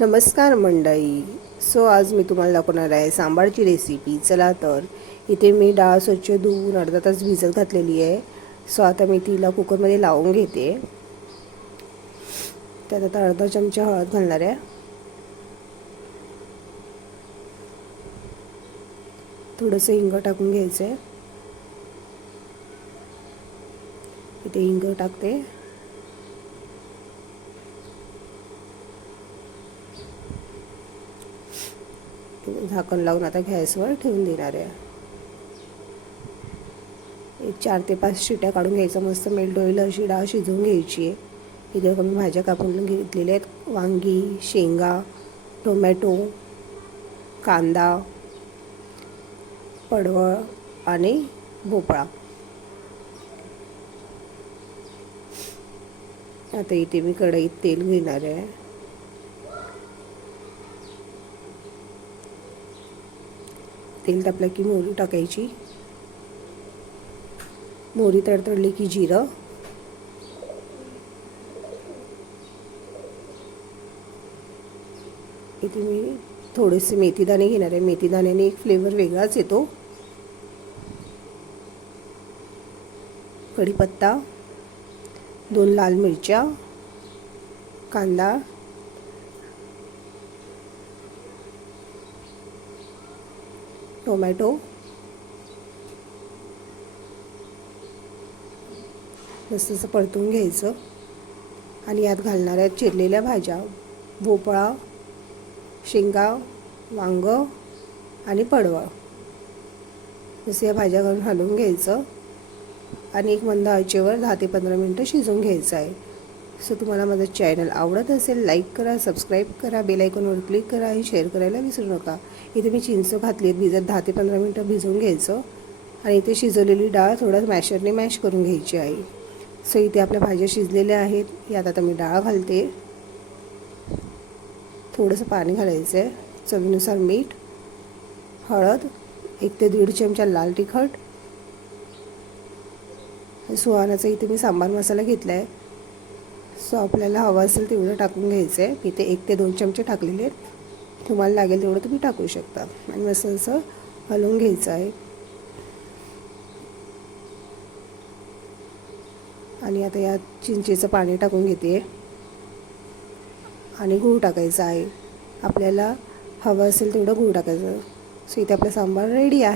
नमस्कार मंडळी. आज मी तुम्हाला दाखवणार आहे सांबारची रेसिपी. चला तर इथे मी डाळ स्वच्छ धुवून अर्धा तास भिजत घातलेली आहे. आता मी तिला कुकरमध्ये लावून घेते. त्यात आता अर्धा चमचा हळद घालणार आहे. थोडंसं हिंग टाकून घ्यायचं आहे. इथे हिंग टाकते. झाकण लावून आता गॅसवर ठेवून देणार आहे. एक 4 ते 5 शिट्या काढून घ्यायचं. मस्त मेल्ट होईल अशी डाळ शिजवून घ्यायची आहे. इथे मी भाज्या कापून घेतलेल्या आहेत. वांगी, शेंगा, टोमॅटो, कांदा, पडवळ आणि भोपळा. आता इथे मी कढईत तेल घेणार आहे. तेल तापलं की मोहरी टाकायची. मोहरी तडतडली की जिरं, इथे मी थोडेसे मेथीदाणे घेणार आहे. मेथीदाण्याने एक फ्लेवर वेगळाच येतो. कढीपत्ता, 2 लाल मिरच्या, कांदा, टोमॅटो, मस्त असं परतून घ्यायचं. आणि यात घालणार आहेत चिरलेल्या भाज्या, भोपळा, शेंगा, वांग आणि पडवळ. जसं या भाज्या घालून हलवून घ्यायचं आणि एक मंद आचेवर 10 ते 15 मिनटं शिजवून घ्यायचं आहे. तुम्हाला माझं चॅनल आवडत असेल लाईक करा, सबस्क्राईब करा, बेल आयकॉनवर क्लिक करा आणि शेअर करायला विसरू नका. इथे मी चिंच घातली आहे भिजत. 10 ते 15 मिनटं भिजवून घ्यायचं. आणि इथे शिजवलेली डाळ थोडं मॅशरने मॅश करून घ्यायची आहे. इथे आपल्या भाज्या शिजलेल्या आहेत. यात आता मी डाळ घालते. थोडंसं पाणी घालायचं आहे. चवीनुसार मीठ, हळद, 1 ते 1.5 चमचा लाल तिखट, सुहानाचा इथे मी सांबार मसाला घेतला आहे. आपल्याला हवा असेल तेवढं टाकून घ्यायचं आहे. इथे 1 ते 2 चमचे टाकलेले आहेत. तुम्हाला लागेल तेवढं तुम्ही टाकू शकता. आणि मस्त असं हलवून घ्यायचं आहे. आणि आता यात चिंचेचं पाणी टाकून घेते आणि गूळ टाकायचा आहे. आपल्याला हवं असेल तेवढं गूळ टाकायचं. इथे आपला सांबार रेडी आहे.